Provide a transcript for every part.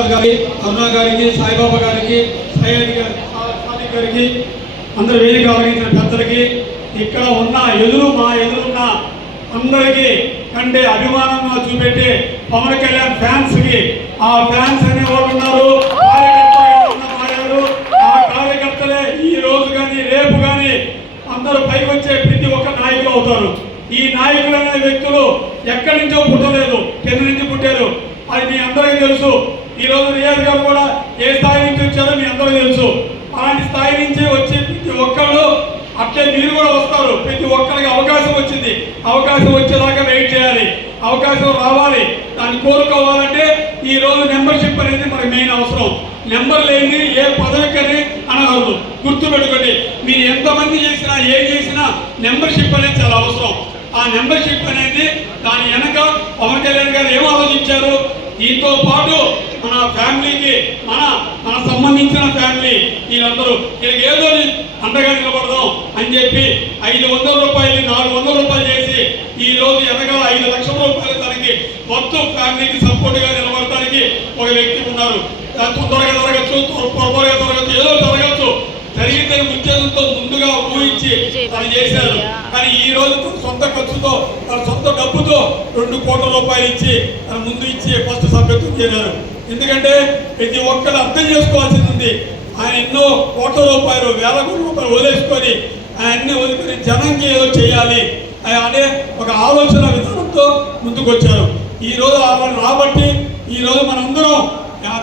అరుణ గారికి, సాయిబాబా గారికి, సాయి గారికి, అందరు వేదిక ఆలోచించిన పెద్దలకి, ఇక్కడ ఉన్న మా ఎదురున్న అందరికీ కంటే అభిమానంగా చూపెట్టే పవన్ కళ్యాణ్ ఫ్యాన్స్కి, ఆ ఫ్యాన్స్ అనే వాళ్ళు ఉన్నారు, మారారు. ఆ కార్యకర్తలే ఈ రోజు కానీ రేపు కానీ అందరూ పైకి వచ్చే ప్రతి ఒక్క నాయకులు అవుతారు. ఈ నాయకులు అనే వ్యక్తులు ఎక్కడి నుంచో పుట్టలేదు, కింద నుంచి పుట్టారు. అది మీ అందరికీ తెలుసు. ఈ రోజు రియాజ్ గారు కూడా ఏ స్థాయి నుంచి వచ్చారో మీ అందరికీ తెలుసు. అలాంటి స్థాయి నుంచి వచ్చి ప్రతి ఒక్కళ్ళు అట్లే మీరు కూడా వస్తారు. ప్రతి ఒక్కరికి అవకాశం వచ్చింది, అవకాశం వచ్చేదాకా వెయిట్ చేయాలి. అవకాశం రావాలి, దాన్ని కోరుకోవాలంటే ఈ రోజు మెంబర్షిప్ అనేది మనకి మెయిన్ అవసరం. నెంబర్ లేని ఏ పదవికని అనగలదు. గుర్తుపెట్టుకోండి, మీరు ఎంతమంది చేసినా ఏం చేసినా మెంబర్షిప్ అనేది చాలా అవసరం. ఆ మెంబర్షిప్ అనేది దాని వెనక పవన్ కళ్యాణ్ గారు ఏం ఆలోచించారు, దీంతో పాటు మన ఫ్యామిలీకి మన సంబంధించిన ఫ్యామిలీ వీళ్ళందరూ వీళ్ళకి ఏదో అండగా నిలబడదాం అని చెప్పి 500 రూపాయలు 400 రూపాయలు చేసి ఈ రోజు వెనకాల 5 లక్షల రూపాయలు తనకి మొత్తం ఫ్యామిలీకి సపోర్ట్గా నిలబడటానికి ఒక వ్యక్తి ఉన్నారు. తొందరగా జరగచ్చు, పొరపాటుగా జరగచ్చు, ఏదో జరగచ్చు. జరిగిందని ఉద్దేశంతో ముందుగా ఊహించి తను చేశారు. కానీ ఈ రోజు సొంత ఖర్చుతో, తన సొంత డబ్బుతో 2 కోట్ల రూపాయలు ఇచ్చి తన ముందు ఇచ్చి ఫస్ట్ సభ్యత్వం చేశారు. ఎందుకంటే ప్రతి ఒక్కరు అర్థం చేసుకోవాల్సింది ఉంది. ఆయన ఎన్నో కోట్ల రూపాయలు, వేల కోట్ల రూపాయలు వదిలేసుకొని ఆయన్ని వదిలికొని జనంకి ఏదో చేయాలి అనే ఒక ఆలోచన విధానంతో ముందుకు వచ్చారు. ఈ రోజు రాబట్టి ఈ రోజు మనందరం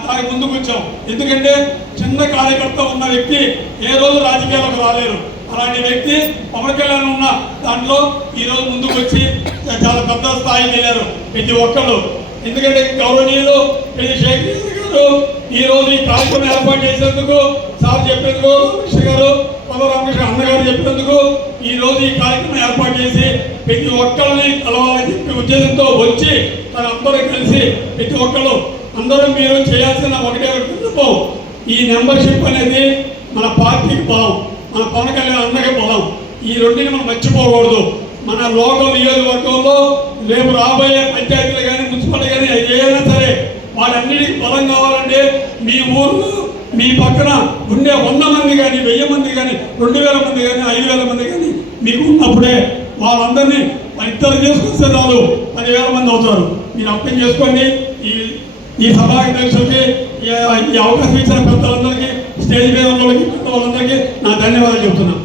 దానికి ముందుకు వచ్చాం. ఎందుకంటే చిన్న కార్యకర్త ఉన్న వ్యక్తి ఏ రోజు రాజకీయాలకు రాలేరు. అలాంటి వ్యక్తి పవన్ కళ్యాణ్ ఉన్న దాంట్లో ఈ రోజు ముందుకు వచ్చి చాలా పెద్ద స్థాయికి వెళ్ళారు ప్రతి ఒక్కళ్ళు. ఎందుకంటే గౌరవనీయులు శేఖర్ గారు ఈ రోజు ఈ కార్యక్రమం ఏర్పాటు చేసేందుకు, సార్ చెప్పేందుకు, రామకృష్ణ గారు, రామకృష్ణ అన్నగారు చెప్పినందుకు ఈ రోజు ఈ కార్యక్రమం ఏర్పాటు చేసి ప్రతి ఒక్కరిని కలవాలని చెప్పి ఉద్దేశంతో వచ్చి అందరూ కలిసి ప్రతి ఒక్కరు అందరూ మీరు చేయాల్సిన ఒకటే విన్నపం, ఈ మెంబర్షిప్ అనేది మన పార్టీకి బలం, మన పవన్ కళ్యాణ్ అన్నకి బలం. ఈ రెండింటిని మనం మర్చిపోకూడదు. మన లోకల్ నియోజకవర్గంలో రేపు రాబోయే పంచాయతీలు కానీ మున్సిపాలిటీ కానీ ఏదైనా సరే వాటన్నిటికి బలం కావాలంటే మీ ఊర్లో మీ పక్కన ఉండే 100 మంది కానీ 1000 మంది కానీ 2000 మంది కానీ 5000 మంది కానీ మీకు ఉన్నప్పుడే వాళ్ళందరినీ ఇద్దరు చేసుకొస్తే చాలు 10,000 మంది అవుతారు. మీరు అర్థం చేసుకోండి. ఈ సభాధ్యక్షులకి ఈ అవకాశం ఇచ్చిన పెద్దలందరికీ, స్టేజ్ మీద ఉన్న వాళ్ళకి, వాళ్ళందరికీ నా ధన్యవాదాలు చెప్తున్నాను.